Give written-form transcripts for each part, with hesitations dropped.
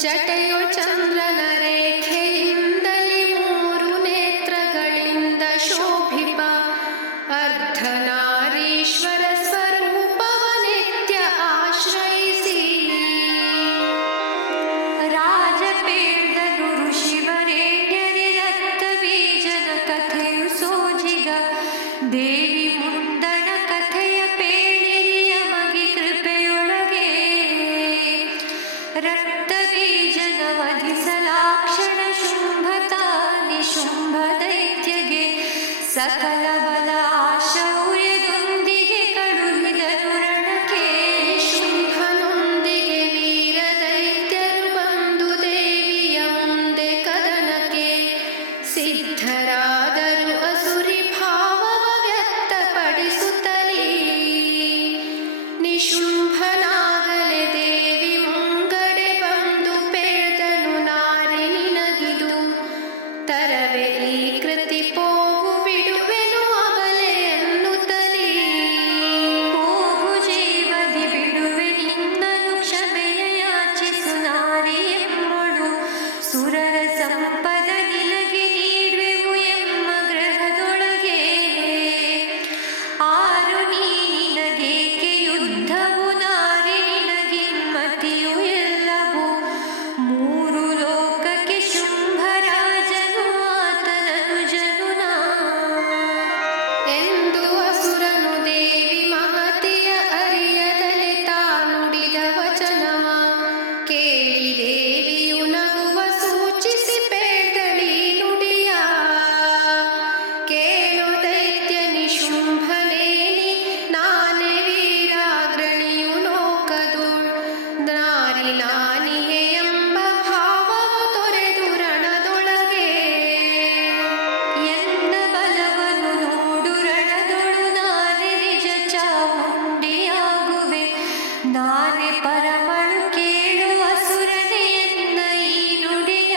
ಜಟೆಯು ಚಂದ್ರನ ರೇಖೆಯಿಂದಲಿ ಮೂರು ನೇತ್ರಗಳಿಂದ ಶೋಭಿಪ ಅರ್ಧನಾರೀಶ್ವರ ಸ್ವರೂಪವ ನಿತ್ಯ ಆಶ್ರಯಿಸಿ ರಾಜಪೇಳ್ದನು ಋಷಿವರೇಣ್ಯರಿ ರಕ್ತ ಬೀಜನ ಕಥೆಯು ಸೋಜಿಗ ದೇವಿ ಮುಂದಣ ಕಥೆಯ ಪೇಳಿರಿಯ ಮಗಿ ಕೃಪೆಯೊಳಗೆ ರಕ್ತ ಬೀಜನ ವಧಿಸಲಾಕ್ಷಣ ಶುಂಭತಾ ನಿಶುಂಭ ದೈತ್ಯಗೆ ಸಕಲ ಬಲ ಶೌರ್ಯದೊಂದಿಗೆ ಕಳುಹಿದನು ರಣಕ್ಕೆ ಶುಂಭನೊಂದಿಗೆ ವೀರ ದೈತ್ಯರು ಬಂದು ದೇವಿಯ ಮುಂದೆ ಕದನಕ್ಕೆ ಸಿದ್ಧರಾದರು ಅಸುರಿ ಭಾವವ ವ್ಯಕ್ತಪಡಿಸುತ್ತಲೇ ನಿಶುಂಭನಾಗಲೆ ದೇವಿ ಮುಂಗಡೆ ಬಂದು ಪೇಳ್ದನು ನಾರಿ ನಿನಗಿದು ತರವೆ ಈ ಕೃತಿ ಪೋಗು ಬಿಡುವೆನು ಅಬಲೆ ಎನ್ನುತ್ತಲೇ ಪೋಗು ಜೀವದಿ ಬಿಡುವೆ ನಿನ್ನನು ಕ್ಷಮೆಯ ಯಾಚಿಸು ನಾರಿ ಎಂಬಳು ಸುರರ ಸಂಪದ ನಿನಗೆ ನೀಡುವೆವು ಎಂಬ ಗ್ರಹದೊಳಗೆ ಆರು ನಿನಗೇಕೆ ಯುದ್ಧವು ನಾರಿ ನಿನಗಿಮ್ಮತಿಯು ಎಲ್ಲವೂ ಮೂರು ಲೋಕಕ್ಕೆ ಶುಂಭರಾಜನು ಆತನನು ಜನುನ ಎಂದು ಅಸುರನು ದೇವಿ ಮಹತಿಯ ಅರಿಯದಲೆ ತಾನುಡಿದ ವಚನವ ಕೇಳಿ ದೇವಿಯು ನಗುವ ಸೂಚಿಸಿ ಪೇಳ್ದಳಿ ನುಡಿಯ ಕೇಳು ದೈತ್ಯ ನಿಶುಂಭನೇನಿ ನಾನೇ ವೀರಾಗ್ರಣಿಯು ಲೋಕದು ನಾರಿ ನಾನಿಗೆ ಎಂಬ ಭಾವವು ತೊರೆದು ರಣದೊಳಗೆ ಎನ್ನ ಬಲವನ್ನು ನೋಡು ರಣದೊಳು ನಾನೇ ನಿಜ ಚಾಮುಂಡಿಯಾಗುವೆ ನಾನೇ ಪರಮಳು ಕೇಳು ಅಸುರನೇ ಎನ್ನ ಈ ನುಡಿಯ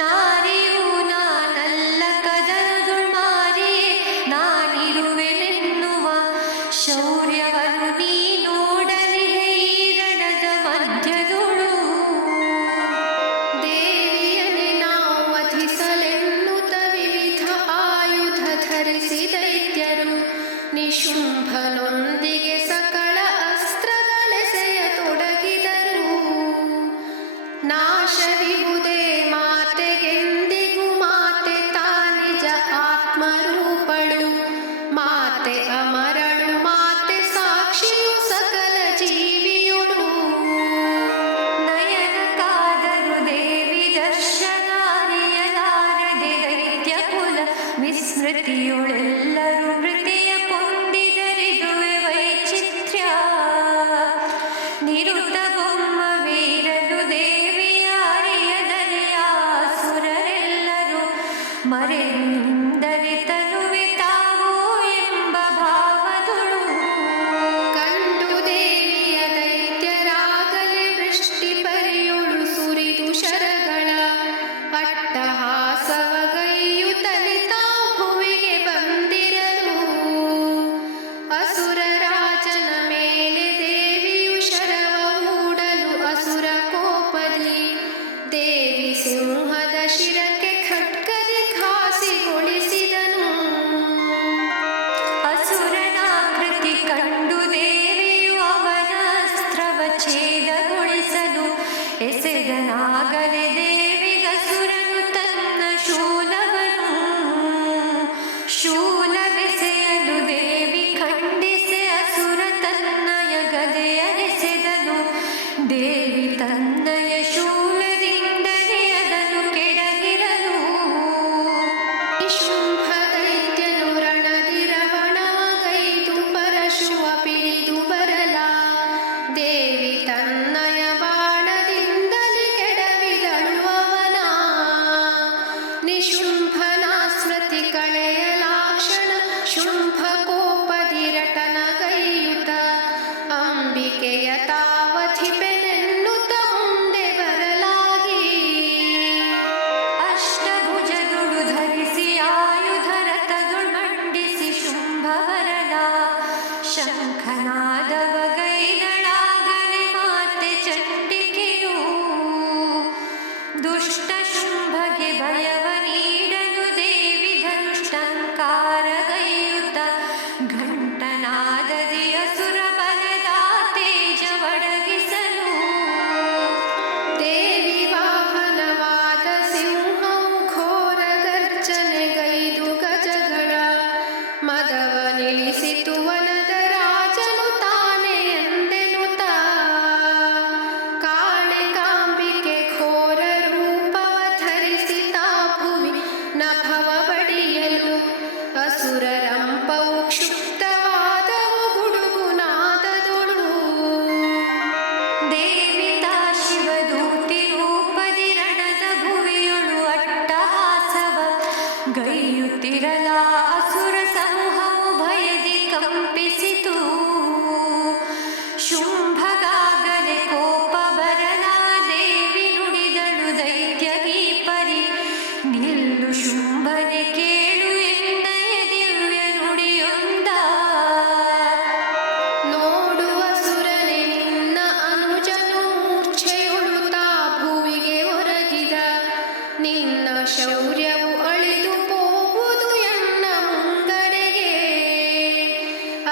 ನಾರಿಯೂ ನಾನಲ್ಲ ಕದನದೊಳ್ ಮಾರಿಯೇ ನಾನಿರುವೆನೆನ್ನುವ ಶೌರ್ಯವನ್ನು ನೀ ನೋಡಲಿ ಈ ರಣದ ಮಧ್ಯದೊಳು ದೇವಿಯನೆ ನಾವು ವಧಿಸಲೆನ್ನುತ್ತ ವಿವಿಧ ಆಯುಧ ಧರಿಸಿ ದೈತ್ಯರು ನಿಶುಂಭನೊಂದಿಗೆ ಸಕಲ ಅಸ್ತ್ರಗಳೆಸೆಯ ತೊಡಗಿದರು ನಾಶವಿಹುದೇ ಮಾತೆಗೆಂದಿಗೂ ಮಾತೆ ತಾನಿಜ ಆತ್ಮರೂಪಳು ಮಾತೆ ಅಮರಳು ಮಾತೆ ಸಾಕ್ಷಿಯು ಸಕಲ ಜೀವಿಯುಳು ನಯನ ಕಾದರು ದೇವಿ ದರ್ಶನಾರಿಯಲಾರದೆ ದೈತ್ಯ ಕುಲ ವಿಸ್ಮೃತಿಯುಳೆಲ್ಲರೂ ಮೃತಿಯ ಪೊಂದಿದರಿದುವೆ ವೈಚಿತ್ರ್ಯ ನಿರುತ ಬೊಮ್ಮ ವೀರರು ದೇವಿಯಾರಿಯದರೆ ಆಸುರರೆಲ್ಲರೂ ಮರೆಯಿಂದರೆ ತನುವೆ ತಾವು ಎಂಬ ಭಾವದೊಳು ಕಂಡು ದೇವಿಯ ದೈತ್ಯರಾಗಲಿ ವೃಷ್ಟಿ ಪರಿಯೊಳು ಸುರಿದು ಶರಗಳ ಅಟ್ಟಹಾಸವಗೈಯುತ್ತಲಿ ತಾವು ಭುವಿಗೆ ಬಂದಿರಲು ಅಸುರ ರಾಜನ ಮೇಲೆ ದೇವಿಯು ಶರವ ಹೂಡಲು ಅಸುರ ಕೋಪದಿ ದೇವಿ ಸಿಂಹದ ಶಿರಕ್ಕೆ ಖಡ್ಗದಿ ಘಾಸಿಗೊಳಿಸಿದನು ಅಸುರನಾಕೃತಿ ಕಂಡು ದೇವಿಯು ಅವನ ಅಸ್ತ್ರವ ಛೇದಗೊಳಿಸಲು ಎಸೆದನಾಗಲೆ ದೇವಿಗಸುರನು ತನ್ನ ಶೂಲವೆಸೆಯಲು ದೇವಿ ಖಂಡಿಸಿ ಅಸುರ ತನ್ನಯ ಗದೆಯನೆಸೆದನು ದೇವಿ ತನ್ನಯ ಶೂಲದಿಂದಲೇ ಅದನ್ನು ಕೆಡಗಿರಲು ಶುಂಭ ದೈತ್ಯನು ರಣದಿರವಣವಗೈದು ಪರಶುವ ಪಿಡಿದು ಬರಲ ದೇವಿ ತನ್ನಯ ಬಾಣದಿಂದಲೇ ಕೆಡವಿದಳು ಅವನ ನಿಶುಂಭನ ಸ್ಮೃತಿ ಕಳೆಯಲಾಕ್ಷಣ ಶುಂಭ ಕೋಪದಿರಟನಗೈಯುತ ಅಂಬಿಕೆಯ ತಾವಧಿಪೆನೆನ್ನುತ್ತ ಮುಂದೆ ಬರಲ ಶೌರ್ಯವು ಅಳಿದು ಹೋಗುವುದು ಎನ್ನ ಮುಂಗಡೆಗೆ.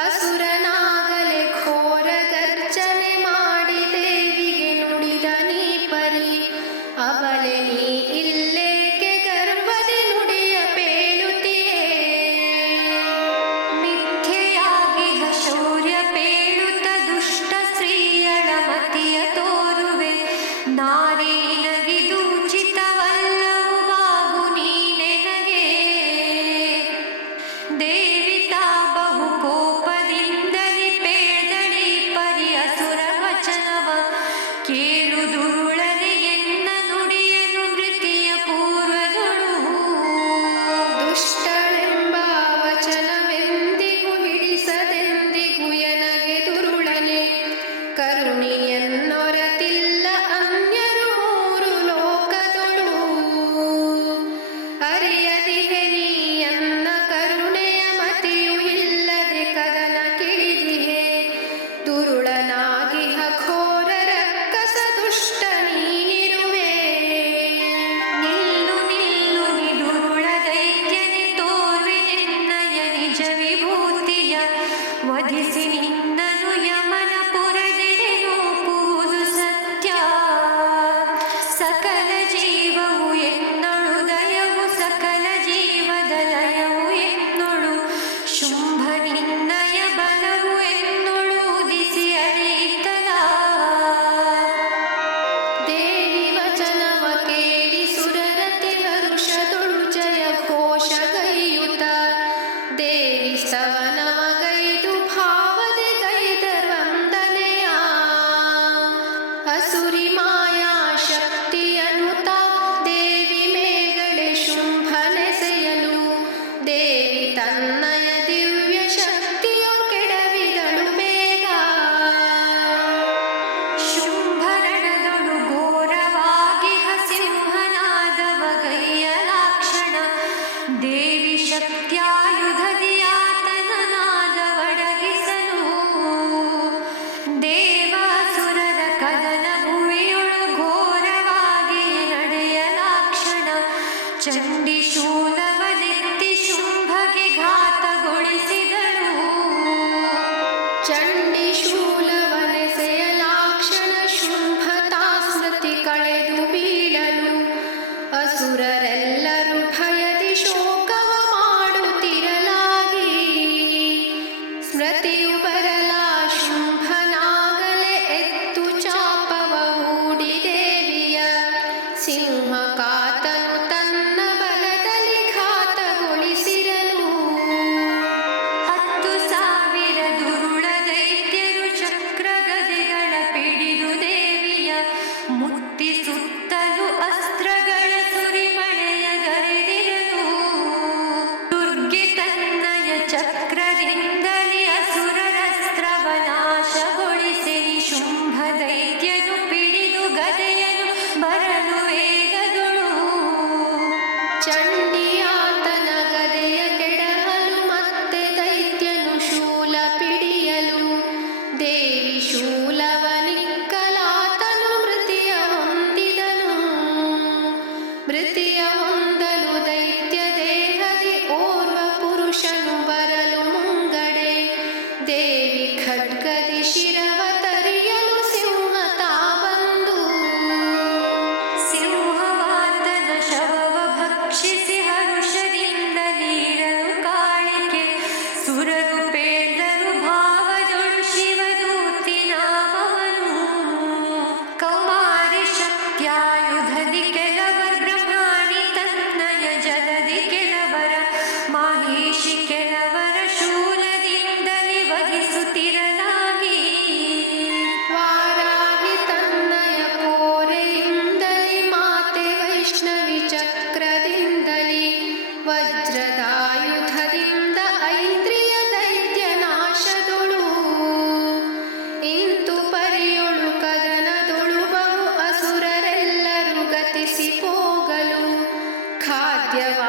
ಅಸುರನಾಗಲೇ ಘೋರ ಗರ್ಜನೆ ಮಾಡಿ ದೇವಿಗೆ ನುಡಿದ ನೀ ಪರಿ. ಅವಳೆ ನೀ ಇಲ್ಲೇಕೆ ಗರ್ಭದಿ ನುಡಿಯ ಪೇಳುತ್ತಿಯೇ. ಮಿಥ್ಯೆಯಾಗಿ ಶೌರ್ಯ ಪೇಳುತ್ತ ದುಷ್ಟ ಸ್ತ್ರೀಯಳ ಮತಿಯ ತೋರುವೆ. ನಾರಿ ನಿನಗಿದು ಉಚಿತವಲ್ಲವು ಬಾಗು ನೀನೆನಗೆ. ದೇವಿ ತಾ ಬಹು ಕೋಪದಿಂದಲಿ ಪೇದಳಿ ಪರಿ ಅಸುರ ವಚನವ ಕೇಳು ದುರುಳನೆ ಎನ್ನ ನುಡಿಯನು ಮೃತಿಯ ಪೂರ್ವದೊಳು. ದುಷ್ಟಳೆಂಬ ವಚನವೆಂದಿಗೂ ಹಿಡಿಸದೆಂದಿಗೂ ಎನಗೆ ದುರುಳನೆ. ಕರುಣಿಯನ್ನೊರತಿಲ್ಲ ಅನ್ಯರು ಮೂರು ಲೋಕದೊಳು. ಅರಿಯದಿಹೆ ನೀ ಎನ್ನ ಕರುಣೆಯ ಮತಿಯು ಇಲ್ಲದೆ ಕದನ ಕಿಳಿದಿಹೆ. ದುರುಳನಾಗಿಹ ಘೋರ ರಕ್ಕಸ ದುಷ್ಟ ನೀನಿರುವೆ. ನಿಲ್ಲು ನಿಲ್ಲು ನಿ ದುರುಳ ದೈತ್ಯನೆ ತೋರ್ವೆ ನಿನ್ನಯ ನಿಜ ವಿಭೂತಿಯ. ವಧಿಸಿ ನಿನ್ನನು ಯಮನ ಪುರದೆಡೆ ನೂಕುವುದು ಸತ್ಯ. ಸಕಲ ಜೀವವು ಎನ್ನೊಳು ದಯವು ಸಕಲ ಜೀವದ ಲಯವು ಎನ್ನೊಳು. ಶುಂಭ ನಿನ್ನಯ ಬಲವು ಎನ್ನೊಳು ಉದಿಸಿ ಅರಿಯಿತಲ. ದೇವಿ ವಚನವ ಕೇಳಿ ಸುರರತಿ ಹರುಷದೊಳು ಜಯ ಘೋಷಗೈಯುತ. ದೇವಿ ಸ್ತವನವ ಗೈದು ಭಾವದೆ ಗೈದರ್ ವಂದನೆಯ. ಅಸುರಿ ಮಾಯಾ ಶಕ್ತಿಯನುತ ದೇವಿ ಮೇಗಳೆ ಶುಂಭನೆಸೆಯಲು. ದೇವಿ ತನ್ನಯ ದಿವ್ಯ ಶಕ್ತಿಯು ಕೆಡವಿದಳು ಬೇಗ. ಶುಂಭರಣದೊಳು ಘೋರವಾಗಿ ಸಿಂಹನಾದವ ಗೈಯಲಾಕ್ಷಣ. ದೇವಿ ಶಕ್ತ್ಯಾಯುಧದಿ ಆತನ ನಾದವಡಗಿಸಲು. ದೇವಾಸುರರ ಕದನ ಭುವಿಯೊಳು ಘೋರವಾಗಿ ನಡೆಯಲಾಕ್ಷಣ. ಚಂಡಿ ಶೂಲವನೆತ್ತಿ ಶುಂಭಗೆ ಘಾತಗೊಳಿಸಿದಳು. ಚಂಡಿ ಶೂಲವನೆಸೆಯಲಾಕ್ಷಣ ಶುಂಭತಾ ಸ್ಮೃತಿ ಕಳೆದು ಬೀಳಲು. ಅಸುರರೆಲ್ಲರೂ ಭಯದಿ ಶೋಕವ ಮಾಡುತ್ತಿರಲಾಗಿ. ಸ್ಮೃತಿಯು ಬರಲ ಶುಂಭನಾಗಲೇ ಎತ್ತು ಚಾಪವ ಹೂಡಿ ದೇವಿಯ. ಸಿಂಹಕಾತನು ತನ್ನ ಬಲದಲ್ಲಿ ಘಾತಗೊಳಿಸಿರಲು. 10,000 ದುರುಳ ದೈತ್ಯರು ಚಕ್ರಗದೆಗಳ ಪಿಡಿದು ದೇವಿಯ. ಮುತ್ತಿ ಸುತ್ತಲು ಅಸ್ತ್ರಗಳ ಸುರಿಮಳೆಯ ಗೈದಿರಲು. ದುರ್ಗೆ ತನ್ನಯ ಚಕ್ರದಿಂದಲೇ ಅಸುರರಸ್ತ್ರವ ನಾಶಗೊಳಿಸಿ ಶುಂಭ ದೈತ್ಯನು ಪಿಡಿದು ಗದೆಯನು ಬರಲು ವೇಗದೊಳು. ಚಂಡಿಯಾತನ ಗದೆಯ ಕೆಡಹಲು ಮತ್ತೆ ದೈತ್ಯನು ಶೂಲ ಪಿಡಿಯಲು. ದೇವಿ ಶೂಲವನಿಕ್ಕಲಾತನು ಮೃತಿಯ ಹೊಂದಿದನು. ಮೃತಿಯ ಹೊಂದಲು ದೈತ್ಯ ದೇಹದಿ ಓರ್ವ ಪುರುಷನು ಬರಲು ಮುಂಗಡೆ. ದೇವಿ ಖಡ್ಗದಿ ಶಿರವ ತರಿಯಲು ಸಿಂಹ ತಾ ಬಂದು. ಸಿಂಹವಾತನ ಶವವ ಭಕ್ಷಿಸಿ ಹರುಷದಿಂದ ನೀಡಲು ಕಾಳಿಕೆ. ಸುರರು ಪೇಳ್ದರು ಭಾವದೊಳು ಶಿವದೂತಿ ನಾಮವನು. ಕೌಮಾರಿ ಶಕ್ತ್ಯಾಯುಧದಿ ಕೆಲವರ ಬ್ರಹ್ಮಾಣಿ ತನ್ನಯ ಜಲದಿ ಕೆಲವರ. ಮಾಹಿಷಿ ಕೆಲವರ ಶೂಲದಿಂದಲೇ ವಧಿಸುತ್ತಿರಲಾಗಿ. ವಾರಾಹಿ ತನ್ನಯ ಕೋರೆಯಿಂದಲೇ ಮಾತೆ ವೈಷ್ಣವಿ ಚಕ್ರದಿಂದಲೇ. ವಜ್ರದಾಯುಧದಿಂದ ಐಂದ್ರಿಯ ದೈತ್ಯ ನಾಶದೊಳು. ಇಂತು ಪರಿಯೊಳು ಕದನದೊಳು ಬಹು ಅಸುರರೆಲ್ಲರೂ ಗತಿಸಿ ಹೋಗಲು. ಖಾದ್ಯವ